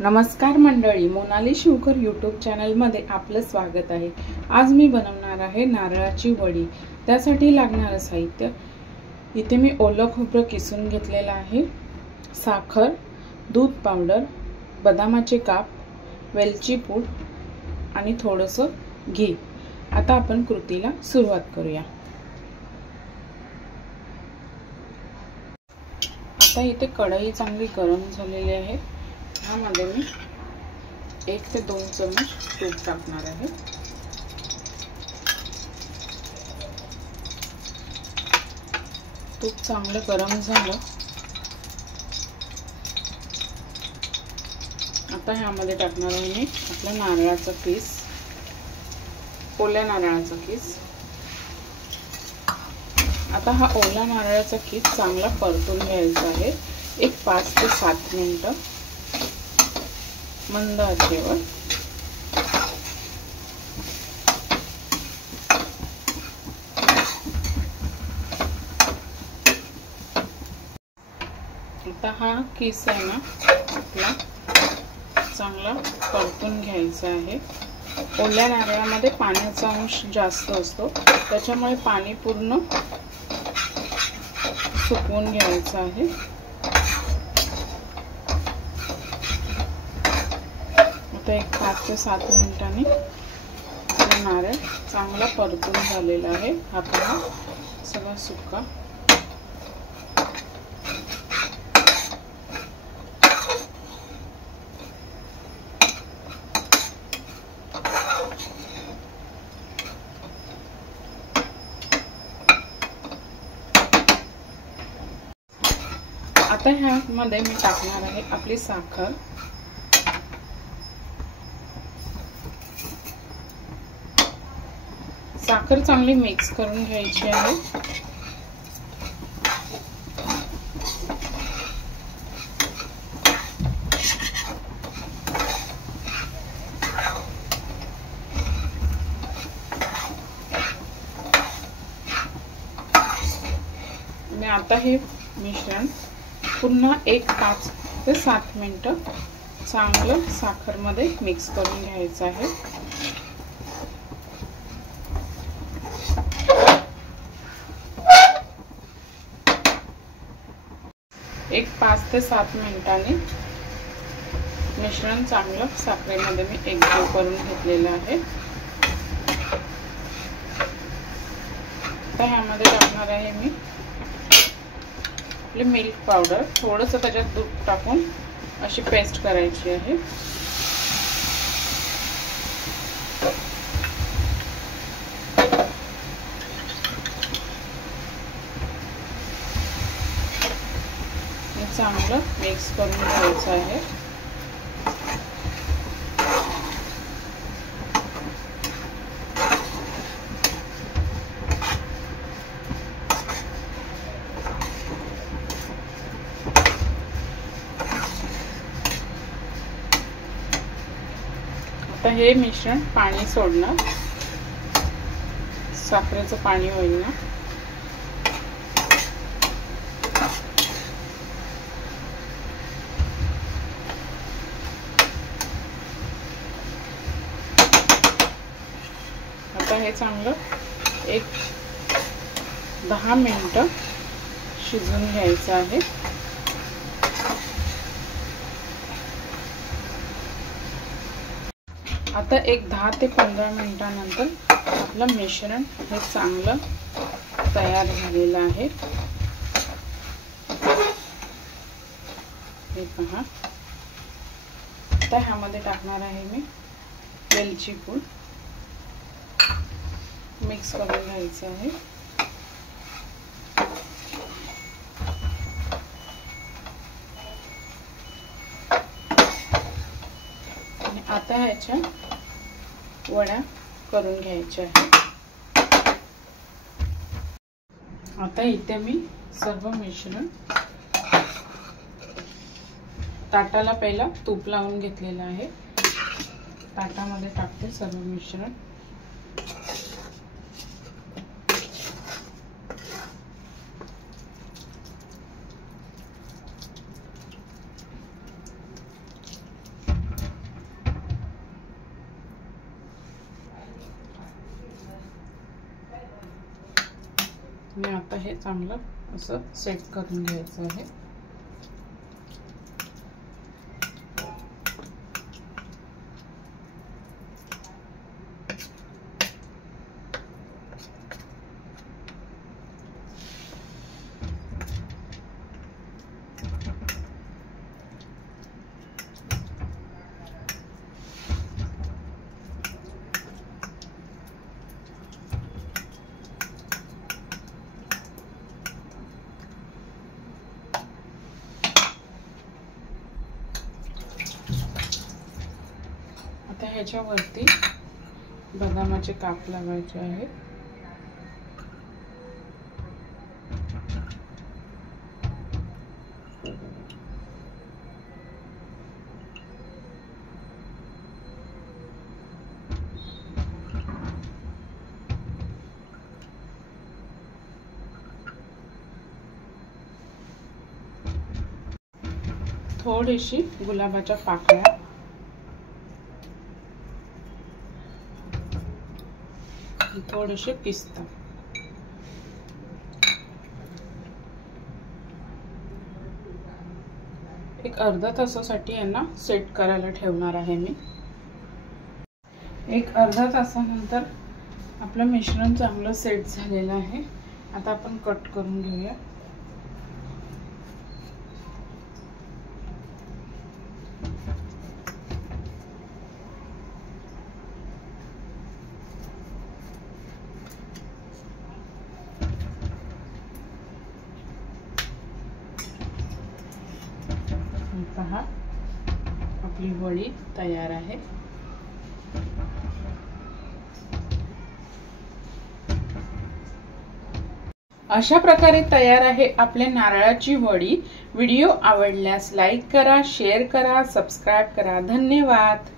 नमस्कार मंडळी, मोनाली शिवकर यूट्यूब चॅनलमध्ये आपलं स्वागत आहे। आज मी बनवणार आहे नारळाची वडी। त्यासाठी लागणारे साहित्य इथे मी ओलं खोबरं किसून घेतलेलं आहे, साखर, दूध पावडर, बदामाचे काप, वेलची पूड आणि थोडंसं घी। आता आपण कृतीला सुरुवात करूया। आता इथे कढई चांगली गरम झालेली आहे। यामध्ये मी 1 ते 2 चमच तूप टाकणार आहे। तूप चांगलं गरम झालं। आता ह्यामध्ये टाकणार आहे मी आपला नारळाचा किस, ओल्या नारळाचा किस। आता हा ओला नारळाचा किस चांगला परतून घ्यायचा आहे। एक 5 ते 7 मिनिटं मंद आचेवर। आता हा किस आहे ना आपला चांगला परतून घ्यायचा आहे। ओल्या नारळामध्ये पाण्याचा अंश जास्त असतो, त्याच्यामुळे पाणी पूर्ण सुकवून घ्यायचं आहे। आता एक 5 ते 7 मिनिटांनी नारळ चांगला परतून झालेला आहे। हा पहा सगळा सुका। आता ह्यामध्ये मी टाकणार आहे आपली साखर। साखर चांगली मिक्स करून घ्यायची आहे। आणि आता हे मिश्रण पुन्हा 5 ते 7 मिनिटं चांगलं साखरमध्ये मिक्स करून घ्यायचं आहे। एक 5 ते 7 मिनिटांनी मिश्रण चांगलं साखरेमध्ये मी एकजीव करून घेतलेलं आहे। आता ह्यामध्ये टाकणार आहे मी आपली मिल्क पावडर। थोडंसं त्याच्यात दूध टाकून अशी पेस्ट करायची आहे। चांगलं मिक्स करून घ्यायचं आहे। आता हे मिश्रण पाणी सोडणार, साखरेचं पाणी होईल ना। आता हे चांगलं एक 10 मिनिटं शिजवून घ्यायचं आहे। आता एक 10 ते 15 मिनिटांनंतर आपलं मिश्रण हे चांगलं तयार झालेलं आहे। हे पहा। आता ह्यामध्ये टाकणार आहे मी वेलची पूड। मिक्स करून घ्यायचं आहे। आणि आता ह्याच्या वड्या करून घ्यायच्या आहेत। आता इथे मी सर्व मिश्रण ताटाला पहिला तूप लावून घेतलेलं आहे। ताटामध्ये टाकते सर्व मिश्रण। आणि आता हे चांगलं असं सेट करून घ्यायचं आहे। आता ह्याच्यावरती बदामाचे काप लावायचे आहेत। थोडीशी गुलाबाच्या पाकळ्या, थोडेसे पिस्ता, एक अर्धा तासासाठी यांना सेट करायला ठेवणार आहे मी। एक अर्धा तासानंतर आपलं मिश्रण चांगलं सेट झालेलं आहे। आता आपण कट करून घेऊया। पहा, आपली वडी तयार आहे। अशा प्रकारे तयार आहे आपल्या नारळाची वडी। व्हिडिओ आवडल्यास लाईक करा, शेअर करा, सबस्क्राइब करा। धन्यवाद।